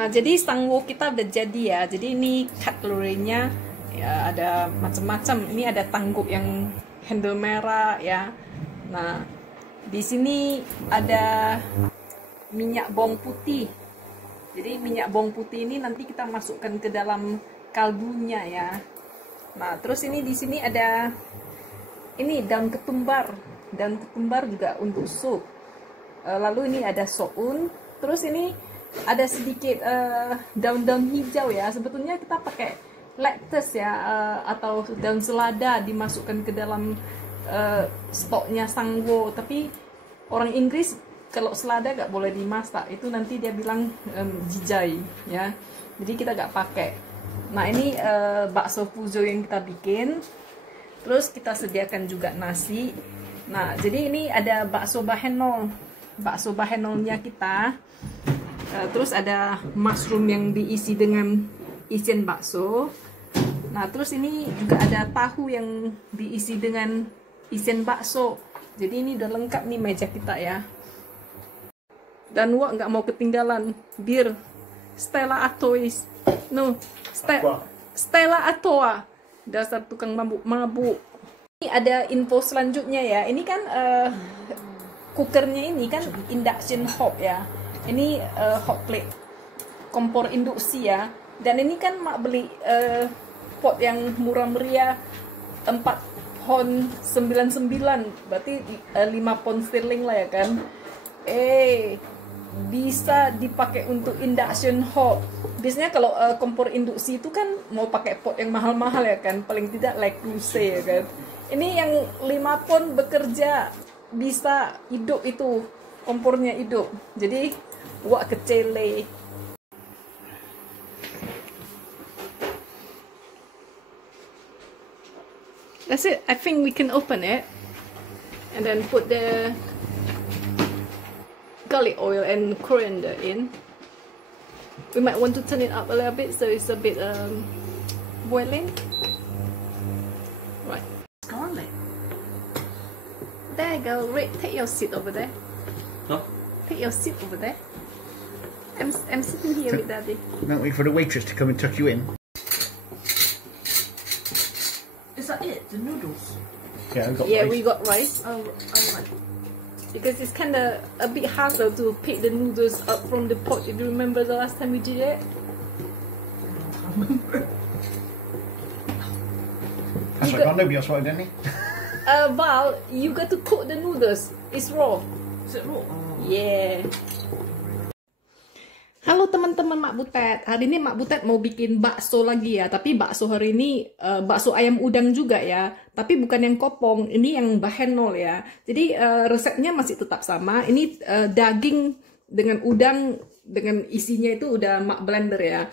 Nah, jadi sangwo kita udah jadi ya. Jadi ini cutlery-nya ya ada macam-macam. Ini ada tangguk yang handle merah ya. Nah, di sini ada minyak bawang putih. Jadi minyak bawang putih ini nanti kita masukkan ke dalam kaldunya ya. Nah, terus ini di sini ada ini daun ketumbar. Daun ketumbar juga untuk sup. Lalu ini ada soun. Terus ini ada sedikit daun-daun hijau ya. Sebetulnya kita pakai lettuce ya, atau daun selada dimasukkan ke dalam stoknya sangwo. Tapi orang Inggris kalau selada nggak boleh dimasak, itu nanti dia bilang jijai ya. Jadi kita nggak pakai. Nah, ini bakso fuzo yang kita bikin. Terus kita sediakan juga nasi. Nah, jadi ini ada bakso bahenol. Bakso bahenolnya kita. Terus ada mushroom yang diisi dengan isian bakso. Nah, terus ini juga ada tahu yang diisi dengan isian bakso. Jadi ini udah lengkap nih meja kita ya. Dan wak nggak mau ketinggalan bir Stella Artois. No, Stella Artois. Dasar tukang mabuk. Ini ada info selanjutnya ya. Ini kan cookernya ini kan induction hob ya. Ini hot plate, kompor induksi ya. Dan ini kan mak beli pot yang murah meriah 4,99 berarti 5 pound sterling lah ya kan. Bisa dipakai untuk induction hob. Biasanya kalau kompor induksi itu kan mau pakai pot yang mahal-mahal ya kan, paling tidak like Luce ya kan. Ini yang 5 pound bekerja, bisa hidup itu, kompornya hidup. Jadi wak kecele. That's it. I think we can open it and then put the garlic oil and coriander in. We might want to turn it up a little bit so it's a bit boiling. Right. Garlic. There you go. Rick, take your seat over there. Huh? Take your seat over there. I'm sitting here with Daddy. Don't wait for the waitress to come and tuck you in. Is that it? The noodles? Yeah, We got rice. Oh right. Because it's kind of a bit harder to pick the noodles up from the pot. Do you remember the last time we did it? I remember. That's like, nobody else wanted any. Val, you got to cook the noodles. It's raw. Is it raw? Oh. Yeah. Halo teman-teman Mak Butet. Hari ini Mak Butet mau bikin bakso lagi ya. Tapi bakso hari ini bakso ayam udang juga ya. Tapi bukan yang kopong. Ini yang bahenol ya. Jadi resepnya masih tetap sama. Ini daging dengan udang dengan isinya itu udah Mak blender ya.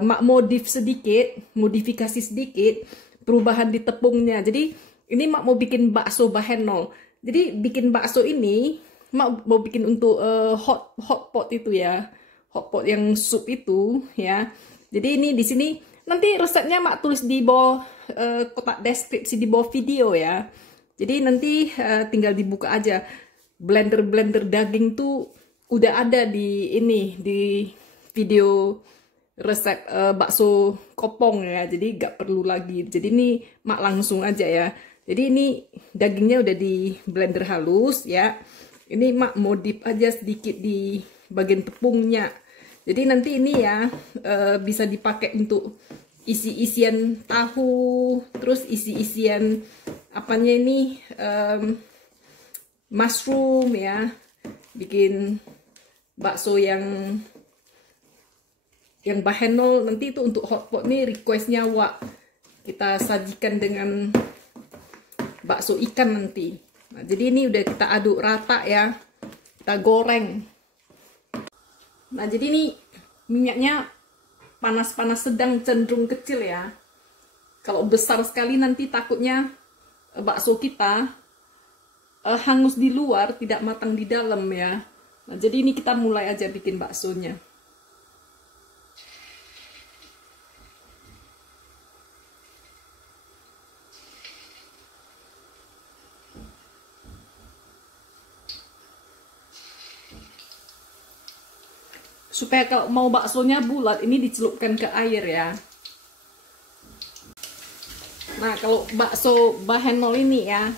Mak modifikasi sedikit perubahan di tepungnya. Jadi ini Mak mau bikin bakso bahenol. Jadi bikin bakso ini Mak mau bikin untuk hot pot itu ya. Hotpot yang sup itu ya. Jadi ini di sini nanti resepnya Mak tulis di bawah kotak deskripsi di bawah video ya. Jadi nanti tinggal dibuka aja. Blender daging tuh udah ada di ini di video resep bakso kopong ya. Jadi nggak perlu lagi. Jadi ini Mak langsung aja ya. Jadi ini dagingnya udah di blender halus ya. Ini Mak modif aja sedikit di bagian tepungnya. Jadi nanti ini ya bisa dipakai untuk isi-isian tahu, terus isi-isian apanya ini mushroom ya. Bikin bakso yang bahenol nanti itu untuk hotpot nih requestnya Wak. Kita sajikan dengan bakso ikan nanti. Nah, jadi ini udah kita aduk rata ya. Kita goreng. Nah, jadi ini minyaknya panas-panas sedang cenderung kecil ya. Kalau besar sekali nanti takutnya bakso kita hangus di luar, tidak matang di dalam ya. Nah, jadi ini kita mulai aja bikin baksonya. Supaya kalau mau baksonya bulat, ini dicelupkan ke air ya. Nah, kalau bakso bahenol ini ya,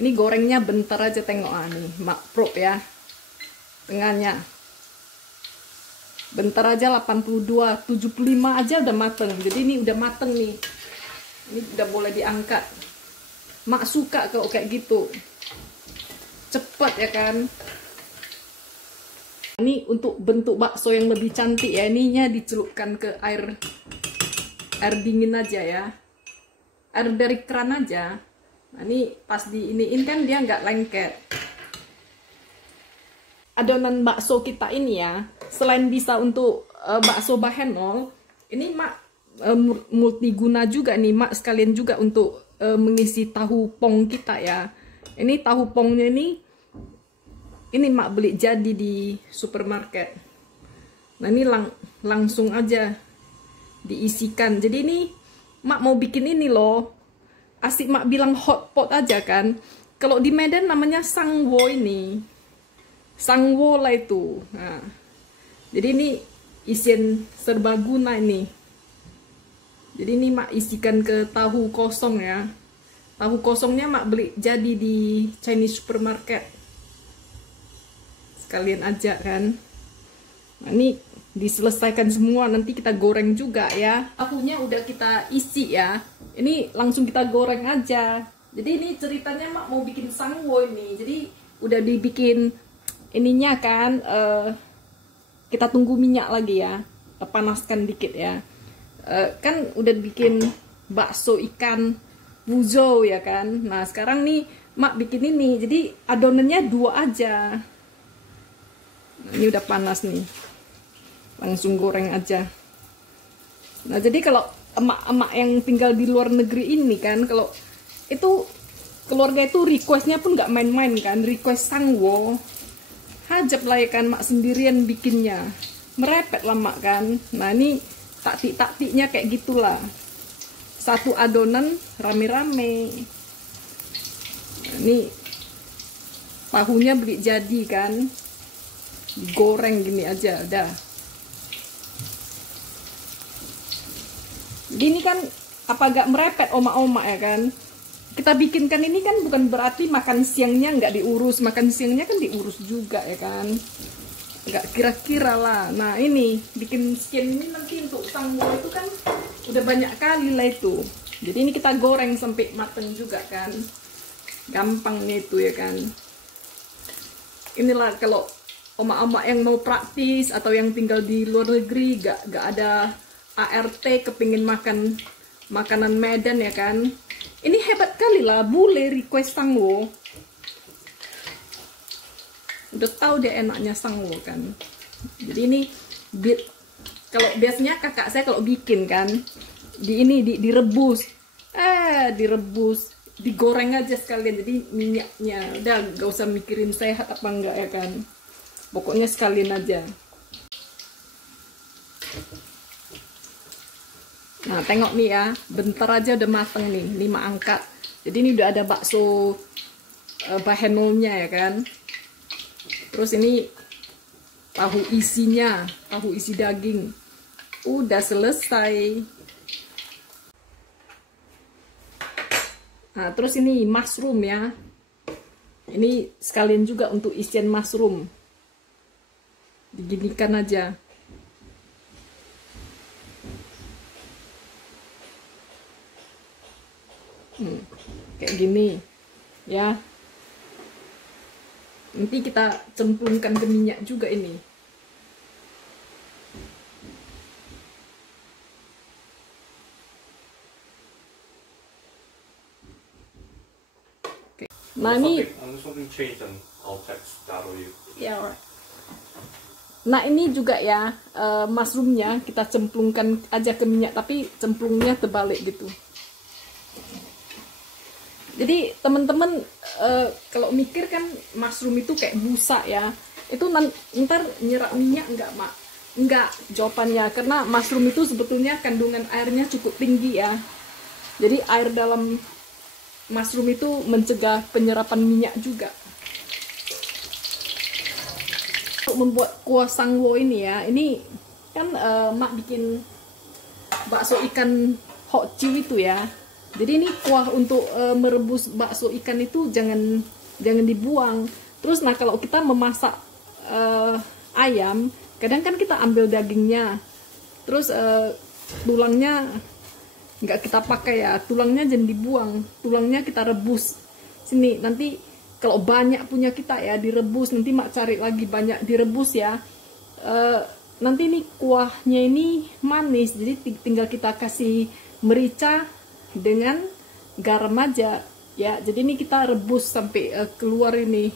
ini gorengnya bentar aja, tengok nih, makprop ya. Tengahnya. Bentar aja 82, 75 aja udah mateng. Jadi ini udah mateng nih. Ini udah boleh diangkat. Mak suka kalau kayak gitu. Cepet ya kan. Ini untuk bentuk bakso yang lebih cantik ya, ininya dicelupkan ke air dingin aja ya. Air dari keran aja. Nah, ini pas diiniin kan dia nggak lengket. Adonan bakso kita ini ya, selain bisa untuk bakso bahenol, ini mak multiguna juga nih, mak sekalian juga untuk mengisi tahu pong kita ya. Ini tahu pongnya ini mak beli jadi di supermarket. Nah, ini langsung aja diisikan. Jadi ini mak mau bikin ini loh. Asik mak bilang hot pot aja kan. Kalau di Medan namanya sangwo ini. Sangwo lah itu. Nah, jadi ini isian serbaguna ini. Jadi ini mak isikan ke tahu kosong ya. Tahu kosongnya mak beli jadi di Chinese supermarket. Sekalian aja kan. Nah, ini diselesaikan semua, nanti kita goreng juga ya. Tahunya udah kita isi ya. Ini langsung kita goreng aja. Jadi ini ceritanya mak mau bikin sangwo ini. Jadi udah dibikin ininya kan, kita tunggu minyak lagi ya. Kita panaskan dikit ya. Kan udah bikin bakso ikan wuzo ya kan. Nah, sekarang nih mak bikin ini. Jadi adonannya 2 aja. Nah, ini udah panas nih. Langsung goreng aja. Nah, jadi kalau emak-emak yang tinggal di luar negeri ini kan, kalau itu keluarga itu requestnya pun nggak main-main kan, request sangwo, hajab lah ya kan, mak sendirian bikinnya, merepet lah mak kan. Nah, ini taktik-taktiknya kayak gitulah, satu adonan rame-rame. Nah, ini tahunya beli jadi kan, digoreng gini aja udah. Gini kan apa gak merepet oma-oma ya kan. Kita bikinkan ini kan bukan berarti makan siangnya nggak diurus, makan siangnya kan diurus juga ya kan. Nggak kira-kira lah. Nah, ini bikin skin ini nanti untuk sangwo itu kan udah banyak kali lah itu. Jadi ini kita goreng sampai mateng juga kan. Gampangnya itu ya kan. Inilah kalau oma-oma yang mau praktis atau yang tinggal di luar negeri gak ada ART, kepingin makan makanan Medan ya kan. Ini hebat kali lah, bule request sangwo. Udah tahu dia enaknya sangwo kan. Jadi ini kalau biasanya kakak saya kalau bikin kan, direbus. Direbus, digoreng aja sekalian. Jadi minyaknya udah gak usah mikirin sehat apa enggak ya kan. Pokoknya sekalian aja. Nah, tengok nih ya, bentar aja udah mateng nih, 5 angkat. Jadi ini udah ada bakso bahenolnya ya kan. Terus ini tahu isinya, tahu isi daging. Udah selesai. Nah, terus ini mushroom ya. Ini sekalian juga untuk isian mushroom. Diginikan aja. Kayak gini ya. Nanti kita cemplungkan ke minyak juga ini. Oke. Nah, ini ya, nah ini juga ya, mushroomnya kita cemplungkan aja ke minyak, tapi cemplungnya terbalik gitu. Jadi teman-teman kalau mikir kan mushroom itu kayak busa ya, itu ntar nyerap minyak enggak mak? Enggak, jawabannya karena mushroom itu sebetulnya kandungan airnya cukup tinggi ya. Jadi air dalam mushroom itu mencegah penyerapan minyak juga. untuk membuat kuah sangwo ini ya, ini kan mak bikin bakso ikan hok ciu itu ya. Jadi ini kuah untuk merebus bakso ikan itu jangan dibuang. Terus nah kalau kita memasak ayam, kadang kan kita ambil dagingnya, terus tulangnya nggak kita pakai ya, tulangnya jangan dibuang, tulangnya kita rebus. Sini nanti kalau banyak punya kita ya direbus, nanti mak cari lagi banyak direbus ya. Nanti ini kuahnya ini manis, jadi tinggal kita kasih merica dengan garam aja ya. Jadi ini kita rebus sampai keluar ini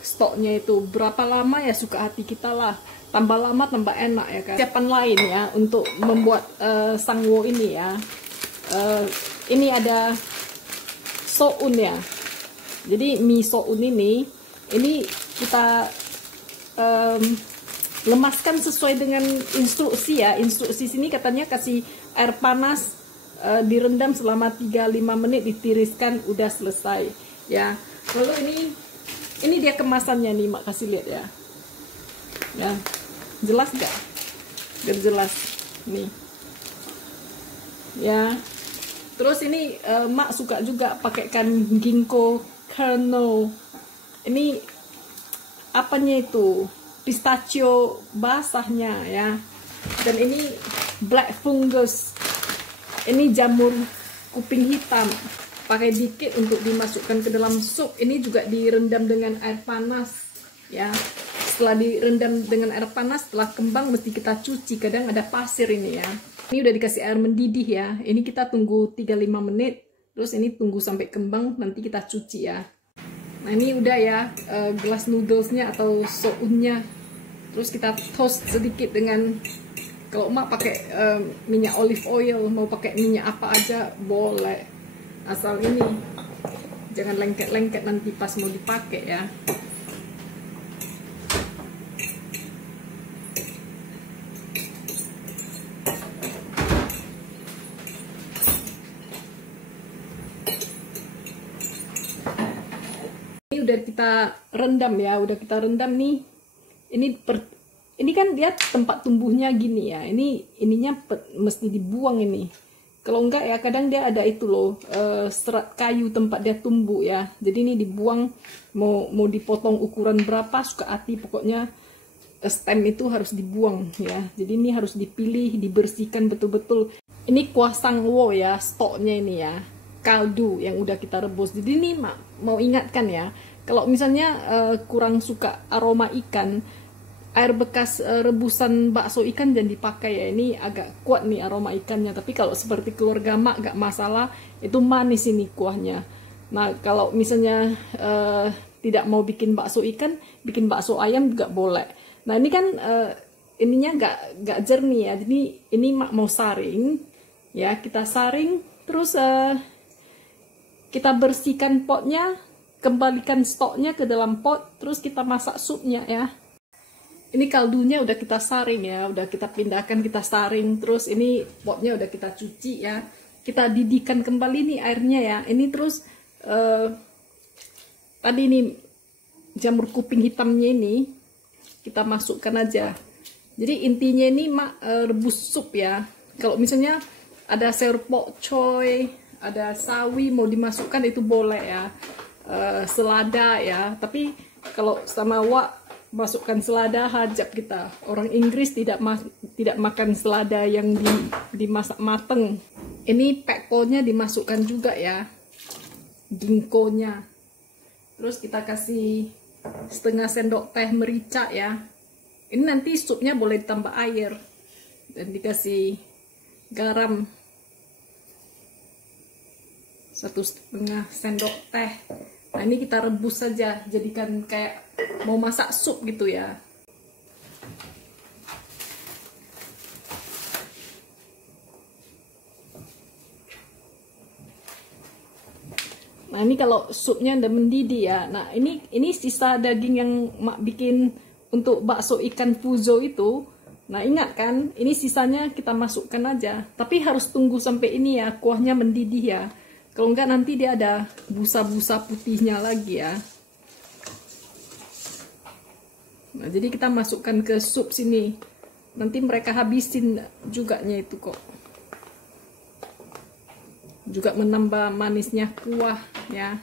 stoknya itu. Berapa lama ya suka hati kita lah, tambah lama tambah enak ya kan. Siapan lain ya untuk membuat sangwo ini ya, ini ada soun ya. Jadi mie soun ini kita lemaskan sesuai dengan instruksi ya. Instruksi sini katanya kasih air panas, direndam selama 3-5 menit, ditiriskan, udah selesai ya. Lalu ini dia kemasannya nih, mak kasih lihat ya. Ya, jelas nggak? Biar jelas nih ya. Terus ini mak suka juga pakaikan ginkgo kernel. Ini apanya itu? Pistachio basahnya ya. Dan ini black fungus. Ini jamur kuping hitam. Pakai dikit untuk dimasukkan ke dalam sup. Ini juga direndam dengan air panas ya. Setelah direndam dengan air panas, setelah kembang mesti kita cuci. Kadang ada pasir ini ya. Ini udah dikasih air mendidih ya. Ini kita tunggu 3-5 menit. Terus ini tunggu sampai kembang, nanti kita cuci ya. Nah ini udah ya, gelas noodlesnya atau sounnya. Terus kita toast sedikit dengan, kalau mak pakai minyak olive oil, mau pakai minyak apa aja boleh. Asal ini jangan lengket-lengket nanti pas mau dipakai ya. Udah kita rendam ya, udah kita rendam nih. Ini kan dia tempat tumbuhnya gini ya. Ininya mesti dibuang ini. Kalau enggak ya kadang dia ada itu loh, serat kayu tempat dia tumbuh ya. Jadi ini dibuang, mau dipotong ukuran berapa suka hati, pokoknya stem itu harus dibuang ya. Jadi ini harus dipilih, dibersihkan betul-betul. Ini kuah sangwo ya, stoknya ini ya. Kaldu yang udah kita rebus. Jadi ini mau ingatkan ya, kalau misalnya kurang suka aroma ikan, air bekas rebusan bakso ikan jangan dipakai ya. Ini agak kuat nih aroma ikannya. Tapi kalau seperti keluarga mak gak masalah, itu manis ini kuahnya. Nah kalau misalnya tidak mau bikin bakso ikan, bikin bakso ayam juga boleh. Nah ini kan ininya gak jernih ya. Jadi ini mak mau saring ya, kita saring terus kita bersihkan potnya, kembalikan stoknya ke dalam pot, terus kita masak supnya ya. Ini kaldunya udah kita saring ya, udah kita pindahkan, kita saring, terus ini potnya udah kita cuci ya. Kita didihkan kembali nih airnya ya. Ini terus tadi ini jamur kuping hitamnya ini kita masukkan aja. Jadi intinya ini mak rebus sup ya. Kalau misalnya ada sayur pok choy, ada sawi mau dimasukkan itu boleh ya. Selada ya, tapi kalau sama wak masukkan selada hajab kita. Orang Inggris tidak makan selada yang dimasak mateng. Ini pekkonya dimasukkan juga ya, ginkgonya. Terus kita kasih setengah sendok teh merica ya. Ini nanti supnya boleh ditambah air dan dikasih garam 1,5 sendok teh. Nah ini kita rebus saja, jadikan kayak mau masak sup gitu ya. Nah ini kalau supnya udah mendidih ya. Nah ini sisa daging yang mak bikin untuk bakso ikan fuzo itu. Nah ingat kan, ini sisanya kita masukkan aja. Tapi harus tunggu sampai ini ya, kuahnya mendidih ya. Kalau enggak nanti dia ada busa-busa putihnya lagi ya. Nah, jadi kita masukkan ke sup sini. Nanti mereka habisin juganya itu kok. Juga menambah manisnya kuah ya.